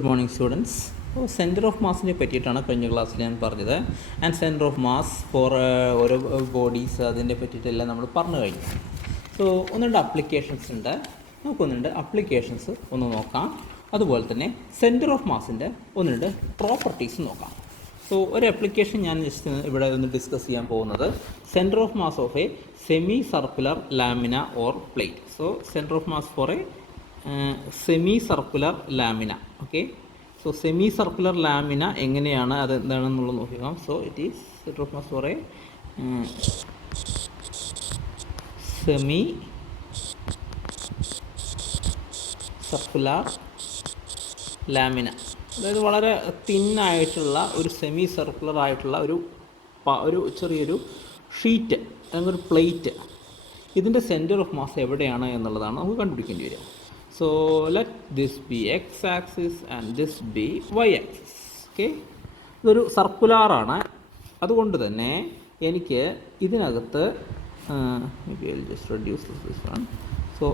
Good morning students. അപ്പോൾ centre of മാസിനെ പറ്റിയിട്ടാണ് കഴിഞ്ഞ ക്ലാസ്സിൽ ഞാൻ പറഞ്ഞത്. And centre of mass for ഓരോ ബോഡീസ് അതിനെ പറ്റിയിട്ടെല്ലാം നമ്മൾ പറഞ്ഞു കഴിഞ്ഞു. സോ ഒന്നുണ്ട് അപ്ലിക്കേഷൻസ് ഉണ്ട്, നമുക്കൊന്നുണ്ട് അപ്ലിക്കേഷൻസ് ഒന്ന് നോക്കാം. അതുപോലെ തന്നെ സെൻറ്റർ ഓഫ് മാസിൻ്റെ ഒന്നുണ്ട് പ്രോപ്പർട്ടീസ് നോക്കാം. സോ ഒരു ആപ്ലിക്കേഷൻ ഞാൻ ജസ്റ്റ് ഇവിടെ ഒന്ന് ഡിസ്കസ് ചെയ്യാൻ പോകുന്നത് centre of mass of a semi circular lamina or plate. So centre of mass for a semi circular lamina. Okay, so semi circular lamina എങ്ങനെയാണ്, അത് എന്താണെന്നുള്ളത് നോക്കാം. So it is centre of mass for a semi circular lamina. അതായത് വളരെ തിന്നായിട്ടുള്ള ഒരു semi circular ആയിട്ടുള്ള ഒരു ചെറിയൊരു ഷീറ്റ് അല്ലെങ്കിൽ ഒരു പ്ലേറ്റ്. ഇതിൻ്റെ സെൻറ്റർ ഓഫ് മാസ് എവിടെയാണ് എന്നുള്ളതാണ് നമുക്ക് കണ്ടുപിടിക്കേണ്ടി വരിക. So let this be x axis and this be y axis. Okay, ഇതൊരു സർക്കുലാറാണ്. അതുകൊണ്ട് തന്നെ എനിക്ക് ഇതിനകത്ത് maybe I'll just reduce this one. So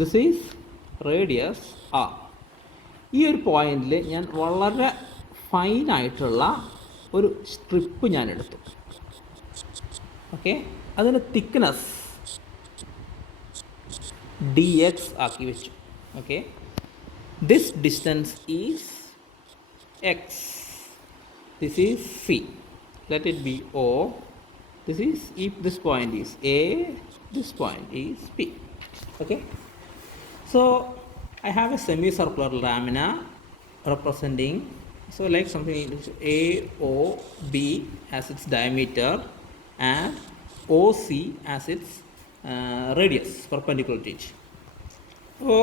this is radius r. ഈ ഒരു പോയിന്റിൽ ഞാൻ വളരെ ഫൈനായിട്ടുള്ള ഒരു സ്ട്രിപ്പ് ഞാൻ എടുത്തു. ഓക്കെ, അതിന് തിക്നെസ് dx ആക്കി വെച്ചു. Okay, this distance is x, this is c, let it be o, this is, if this point is a, this point is p. Okay, so I have a semicircular lamina representing, so like something AOB as its diameter and OC as its radius, perpendicular to it. So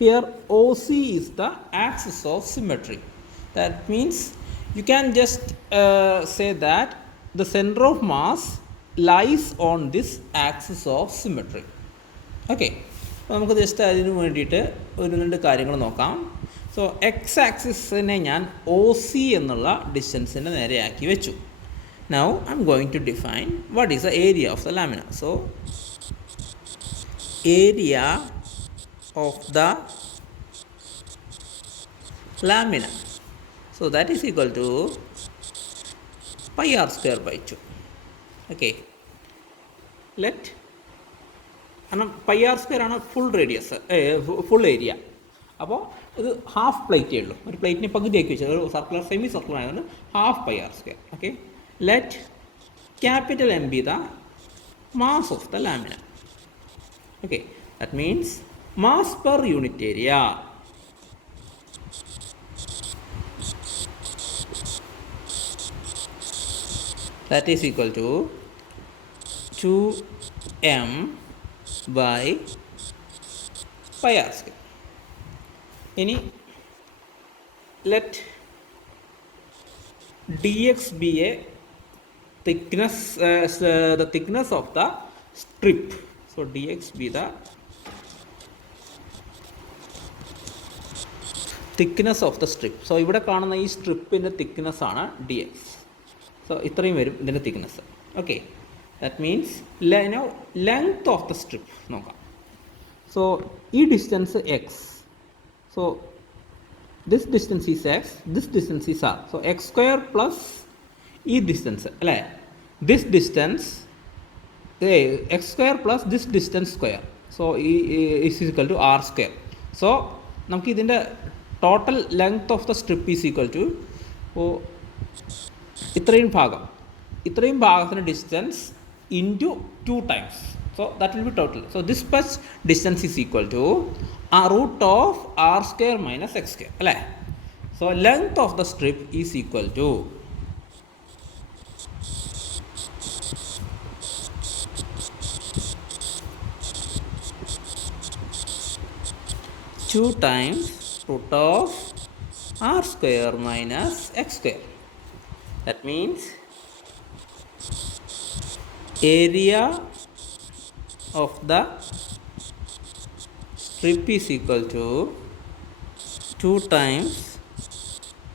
here OC is the axis of symmetry. That means you can just say that the center of mass lies on this axis of symmetry. Okay, നമുക്ക് just അതിന് വേണ്ടിയിട്ട് രണ്ട് കാര്യങ്ങൾ നോക്കാം. So X ആക്സിസിനെ ഞാൻ OC എന്നുള്ള ഡിസ്റ്റൻസിൻ്റെ നേരെയാക്കി വെച്ചു. Now I'm going to define what is the area of the lamina. So area of the lamina, so that is equal to pi r square by 2. Okay, let pi r square ആണ് full radius, full area. അപ്പോൾ ഇത് half പ്ലേറ്റേ ഉള്ളൂ, ഒരു പ്ലേറ്റിനെ പകുതിയാക്കി വെച്ചത്, ഒരു circular semi circular ആയതുകൊണ്ട് half pi r square. Okay, let capital M be the mass of the lamina. Okay, that means mass per unit area. That is equal to 2m by pi r square. Any let dx be a thickness, the thickness of the strip. So dx be the thickness of the strip. So ഇവിടെ കാണുന്ന ഈ സ്ട്രിപ്പിൻ്റെ thickness ആണ് dx. So ഇത്രയും വരും ഇതിൻ്റെ thickness. Okay, that means length of the strip നോക്കാം. So ഈ distance x, so this distance is x, this distance is r. So x square plus ഈ ഡിസ്റ്റൻസ് അല്ലേ, this distance x square plus this distance square, so is equal to r square. So നമുക്ക് ഇതിൻ്റെ total length of the strip is equal to ഇത്രയും ഭാഗത്തിന് distance into 2 times. So that will be total. So this plus distance is equal to root of r square minus x square അല്ലേ. So length of the strip is equal to 2 times root of r square minus x square. That means area of the strip is equal to 2 times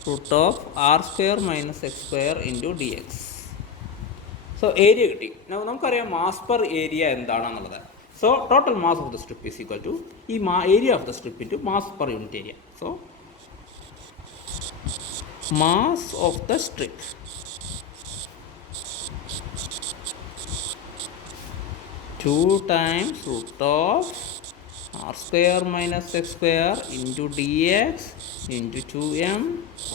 root of r square minus x square into dx. So area കിട്ടി. നമുക്കറിയാം mass per area എന്താണെന്നുള്ളത്. So total mass of the strip is equal to area of the strip into mass per unit area. So mass of the strip. Two times root of r square minus x square into dx into 2m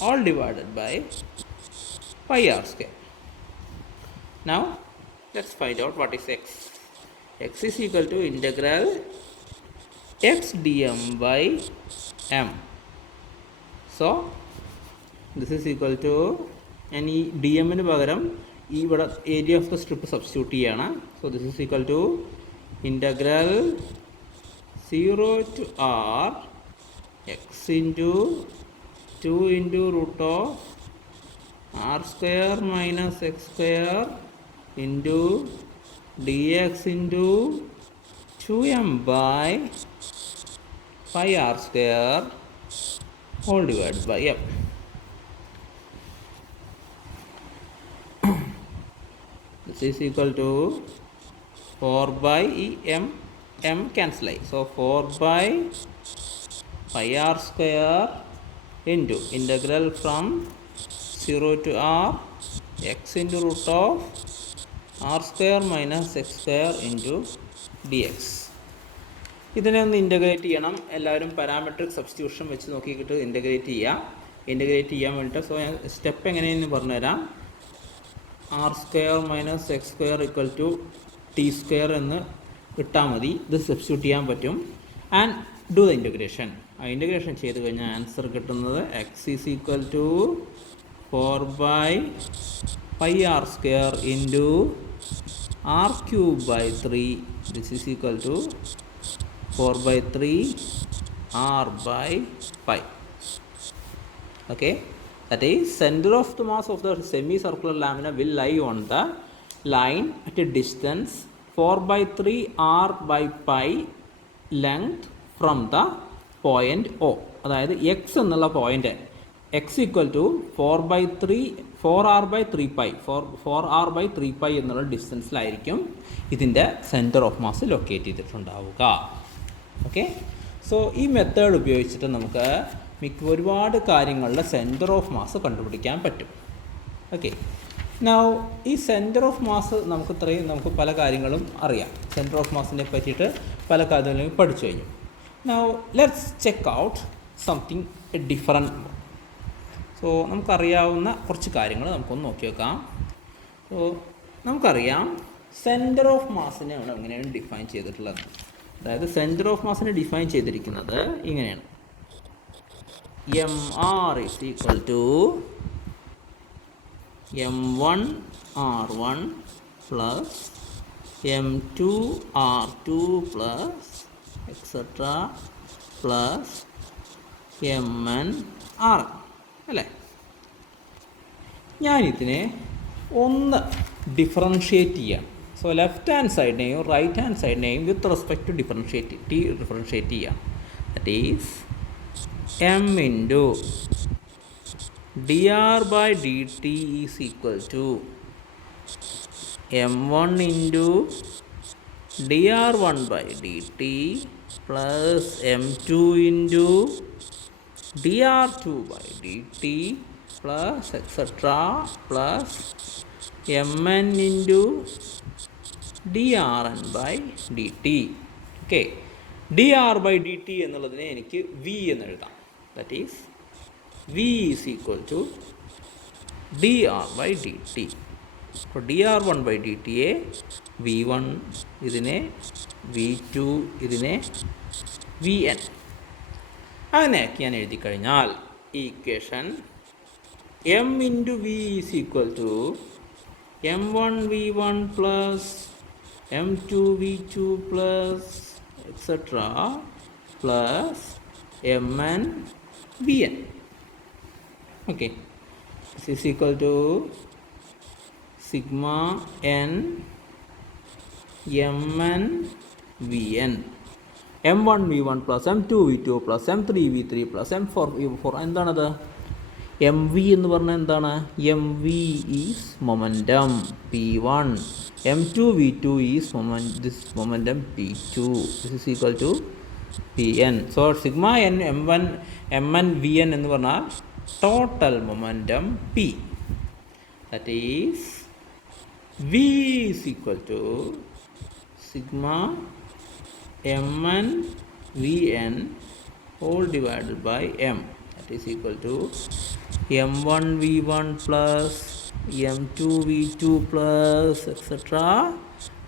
all divided by pi r square. Now let's find out what is x. X is equal to integral x dm by m. So this is equal to, ഞാൻ ഈ D എമ്മിന് പകരം ഈ ഇവിടെ area of the strip substitute ചെയ്യാണ്. So this is equal to integral 0 to r x into 2 into root of r square minus x square into dx into 2m by pi r square all divided by m. This is equal to 4 by m cancel. So 4 by pi r square into integral from 0 to r x into root of r square minus x square into dx. ഇതിനെ ഒന്ന് integrate ചെയ്യണം. എല്ലാവരും parametric substitution വെച്ച് നോക്കിയിട്ട് integrate ചെയ്യാൻ വേണ്ടിയിട്ട്. So ഞാൻ step എങ്ങനെയെന്ന് പറഞ്ഞുതരാം. R square minus x square equal to t square എന്ന് ഇട്ടാൽ മതി. ഇത് സബ്സ്റ്റിറ്റ്യൂട്ട് ചെയ്യാൻ പറ്റും. And do the integration. ആ ഇൻ്റഗ്രേഷൻ ചെയ്ത് കഴിഞ്ഞാൽ ആൻസർ കിട്ടുന്നത് x is equal to 4 by pi r square into r cube by 3. This is equal to 4 by 3 r by pi. Okay, that is center of the mass of the semicircular lamina will lie on the line at a distance 4 by 3 r by pi length from the point O. അതായത് x എന്നുള്ള point x equal to 4r by 3 pi 4r by 3 pi എന്നുള്ള ഡിസ്റ്റൻസിലായിരിക്കും ഇതിൻ്റെ centre of mass locate ചെയ്തിട്ടുണ്ടാവുക. Okay, so ഈ method ഉപയോഗിച്ചിട്ട് നമുക്ക് ഒരുപാട് കാര്യങ്ങളുടെ സെൻറ്റർ ഓഫ് മാസ് കണ്ടുപിടിക്കാൻ പറ്റും. ഓക്കെ, നൗ ഈ സെൻറ്റർ ഓഫ് മാസ് നമുക്ക് പല കാര്യങ്ങളും അറിയാം. സെൻറ്റർ ഓഫ് മാസിനെ പറ്റിയിട്ട് പല കാര്യങ്ങളും പഠിച്ചു കഴിഞ്ഞു. Now let's check out something different. So നമുക്കറിയാവുന്ന കുറച്ച് കാര്യങ്ങൾ നമുക്കൊന്ന് നോക്കി വെക്കാം. സോ നമുക്കറിയാം സെൻറ്റർ ഓഫ് മാസിനെ നമ്മൾ എങ്ങനെയാണ് ഡിഫൈൻ ചെയ്തിട്ടുള്ളത്. അതായത് സെൻറ്റർ ഓഫ് മാസിനെ ഡിഫൈൻ ചെയ്തിരിക്കുന്നത് ഇങ്ങനെയാണ്. M R is equal to m1 r1 plus m2 r2 plus etcetera plus mn r. അല്ലേ, ഞാനിതിനെ ഒന്ന് ഡിഫറൻഷ്യേറ്റ് ചെയ്യാം. സോ ലെഫ്റ്റ് ഹാൻഡ് സൈഡിനെയും റൈറ്റ് ഹാൻഡ് സൈഡിനെയും വിത്ത് റെസ്പെക്ട് ടു ഡിഫറൻഷ്യേറ്റ് ചെയ്യാം. That is m into dr by dt is equal to m1 into dr1 by dt plus m2 into dr2 by dt plus etc plus mn into drn by dt. Okay, dr by dt എന്നുള്ളതിനെ എനിക്ക് v എന്ന് എഴുതാം. That is v is equal to dr by dt. അപ്പോൾ dr1 by dt യെ v1, ഇതിനെ v2, ഇതിനെ vn. അങ്ങനെയൊക്കെ ഞാൻ എഴുതി കഴിഞ്ഞാൽ ഈ equation m into v is equal to m1 v1 plus m2 v2 plus etcetera plus mn vn. Okay, this is equal to sigma n mn vn. m1 v1 plus m2 v2 plus m3 v3 plus m4 v4. എന്താണത്? mv എന്ന് പറഞ്ഞാൽ എന്താണ്? mv is momentum p1, m2 v2 is this momentum p2. this is equal to pn. so sigma n mn vn എന്ന് പറഞ്ഞാൽ total momentum P. That is V is equal to sigma Mn Vn whole divided by M. That is equal to M1 V1 plus M2 V2 plus etc.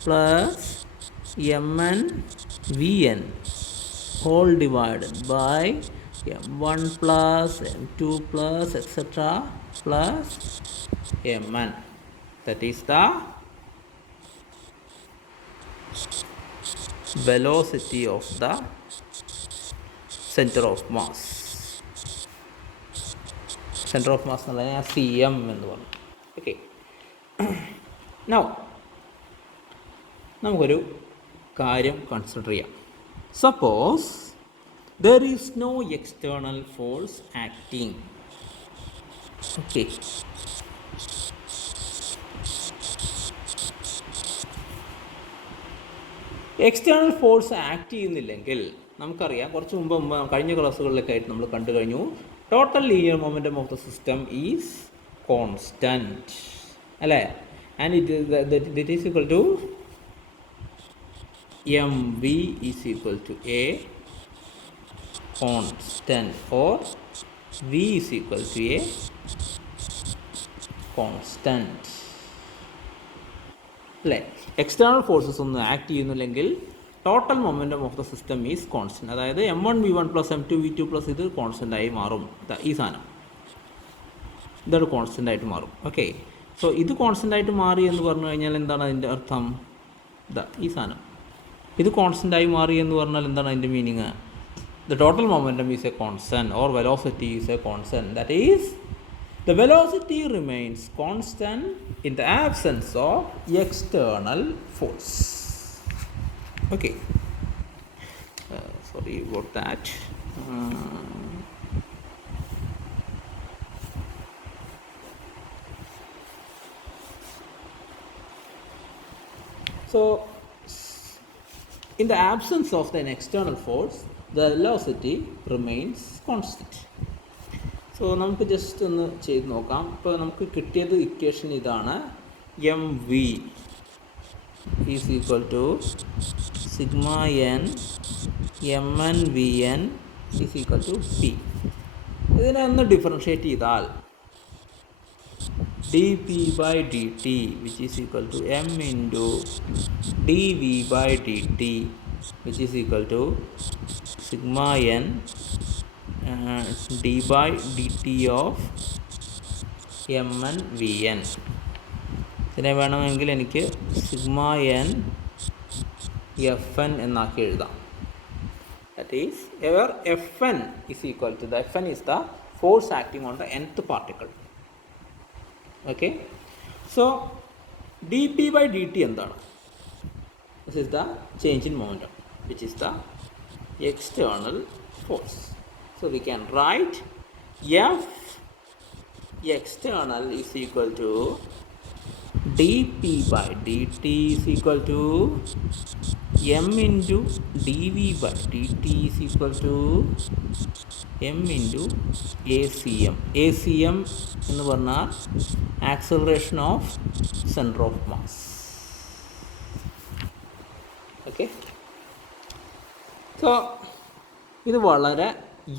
plus Mn Vn whole divided by M1 plus M2 plus etc. plus Mn. That is the velocity of the center of mass. Center of mass എന്ന് പറഞ്ഞാൽ CM എന്ന് പറഞ്ഞു. Okay, now നമുക്കൊരു കാര്യം consider ചെയ്യാം. Suppose there is no external force acting. Okay, external force act ചെയ്യുന്നില്ലെങ്കിൽ നമുക്കറിയാം, കുറച്ച് മുമ്പ് കഴിഞ്ഞ ക്ലാസ്സുകളിലൊക്കെ ആയിട്ട് നമ്മൾ കണ്ടു കഴിഞ്ഞു, total linear momentum of the system is constant അല്ലേ, and it is equal to M V is equal to a constant or V is equal to a constant അല്ലേ. എക്സ്റ്റേണൽ ഫോഴ്സസ് ഒന്നും ആക്ട് ചെയ്യുന്നില്ലെങ്കിൽ total momentum of the system is constant. അതായത് M1 V1 plus M2 V2 plus ഇത് constant ആയി മാറും. ഈ സാധനം ഇതൊരു കോൺസ്റ്റൻ്റ് ആയിട്ട് മാറും. ഓക്കെ, സോ ഇത് കോൺസ്റ്റൻ്റ് ആയിട്ട് മാറി എന്ന് പറഞ്ഞു കഴിഞ്ഞാൽ എന്താണ് അതിൻ്റെ അർത്ഥം? ഈ സാധനം ഇത് കോൺസ്റ്റൻ്റ് ആയി മാറി എന്ന് പറഞ്ഞാൽ എന്താണ് അതിൻ്റെ meaning? The total momentum is A constant or velocity is A constant. That is the velocity remains constant in the absence of external force. Okay, sorry about that. So in the absence of an external force, the velocity remains constant. So നമുക്ക് just ഒന്ന് ചെയ്ത് നോക്കാം. ഇപ്പോൾ നമുക്ക് കിട്ടിയത് equation ഇതാണ്, m V is equal to sigma n m n v n is equal to p. ഇതിനെ ഒന്ന് ഡിഫറൻഷ്യേറ്റ് ചെയ്താൽ d P by D t which is equal to m into d v by D t which is equal to sigma n d by dt of mn vn. ഇതിനെ വേണമെങ്കിൽ എനിക്ക് sigma N F N എന്നാക്കി എഴുതാം. That is ever F N is equal to the F N is the force acting on the nth particle. Okay, so D P by D T എന്താണ്? This is the change in momentum which is the external force. So we can write F external is equal to dP by dt is equal to m into dV by dt is equal to m into ACM. ACM എന്ന് പറഞ്ഞാൽ acceleration of center of mass. Okay, so ഇത് വളരെ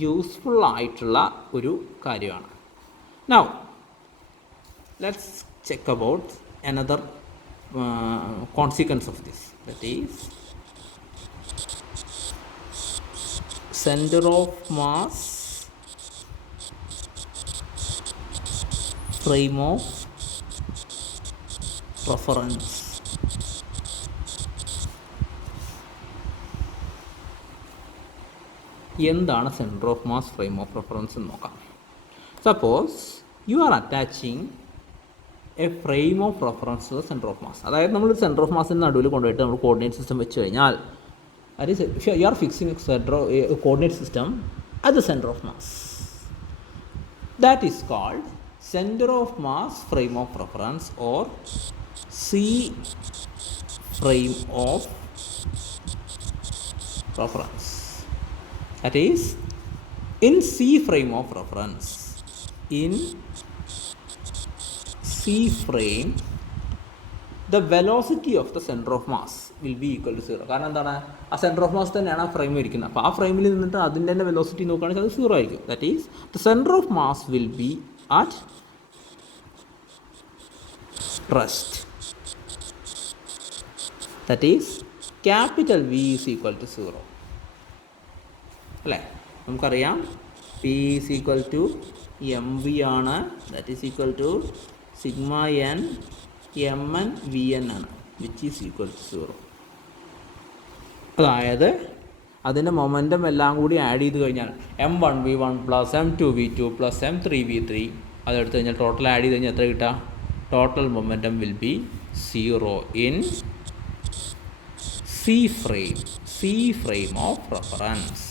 useful ആയിട്ടുള്ള ഒരു കാര്യമാണ്. Now let's check about another consequence of this. That is centre of mass frame of reference. എന്താണ് centre of mass frame of reference എന്ന് നോക്കാം. Suppose you are attaching a frame of reference to the centre of mass. അതായത് നമ്മൾ centre of മാസിൻ്റെ നടുവിൽ കൊണ്ടുപോയിട്ട് നമ്മൾ coordinate system വെച്ച് കഴിഞ്ഞാൽ that is you are fixing a coordinate system at the center of mass. That is called center of mass frame of reference or C frame of reference. That is, in C frame of reference, in C frame, the velocity of the center of mass will be equal to 0. കാരണം എന്താണ്, ആ centre of mass തന്നെയാണ് ആ frame ഇരിക്കുന്നത്. അപ്പോൾ ആ ഫ്രെയിമിൽ നിന്നിട്ട് അതിൻ്റെ തന്നെ വെലോസിറ്റി നോക്കുകയാണെങ്കിൽ അത് 0 ആയിരിക്കും. That is the centre of mass will be at rest. That is capital V is equal to 0 അല്ലേ. നമുക്കറിയാം P is equal to mv ആണ്. That is equal to sigma n mn vn ആണ്, which is equal to 0. അതായത് അതിൻ്റെ momentum എല്ലാം കൂടി add ചെയ്ത് കഴിഞ്ഞാൽ m1v1 plus m2v2 plus m3v3 അതെടുത്ത് കഴിഞ്ഞാൽ ടോട്ടൽ ആഡ് ചെയ്ത് കഴിഞ്ഞാൽ എത്ര കിട്ടുക? Total momentum will be 0 in C frame of reference.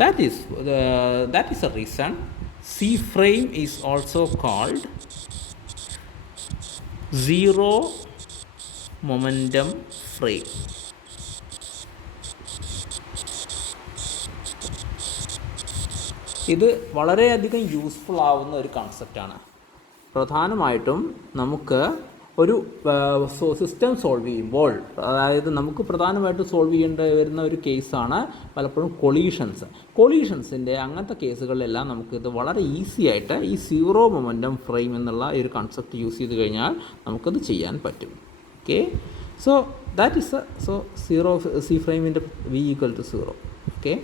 That is the reason C frame is also called zero momentum frame. ഇത് വളരെയധികം യൂസ്ഫുൾ ആവുന്ന ഒരു കൺസെപ്റ്റാണ്. പ്രധാനമായിട്ടും നമുക്ക് ഒരു സിസ്റ്റം സോൾവ് ചെയ്യുമ്പോൾ, അതായത് നമുക്ക് പ്രധാനമായിട്ടും സോൾവ് ചെയ്യേണ്ടി വരുന്ന ഒരു കേസാണ് പലപ്പോഴും കൊളീഷൻസിൻ്റെ അങ്ങനത്തെ കേസുകളിലെല്ലാം നമുക്കിത് വളരെ ഈസി ആയിട്ട് ഈ സീറോ മൊമെൻറ്റം ഫ്രെയിം എന്നുള്ള ഒരു കൺസെപ്റ്റ് യൂസ് ചെയ്ത് കഴിഞ്ഞാൽ നമുക്കത് ചെയ്യാൻ പറ്റും. Okay, so that is C ഫ്രെയിമിൻ്റെ V equal to 0. Okay,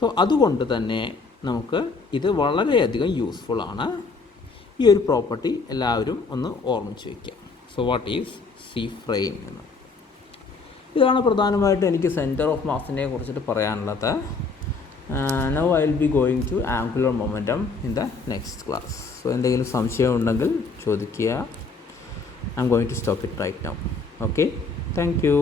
so അതുകൊണ്ട് തന്നെ നമുക്ക് ഇത് വളരെയധികം യൂസ്ഫുൾ ആണ്. ഈ ഒരു പ്രോപ്പർട്ടി എല്ലാവരും ഒന്ന് ഓർമ്മിച്ച് വയ്ക്കുക. So what is C frame എന്ന്? ഇതാണ് പ്രധാനമായിട്ട് എനിക്ക് സെൻറ്റർ ഓഫ് മാസിനെ കുറിച്ചിട്ട് പറയാനുള്ളത്. Now I will be going to angular momentum in the next class. So എന്തെങ്കിലും സംശയം ഉണ്ടെങ്കിൽ ചോദിക്കുക. I am going to stop it right now. Okay, thank U.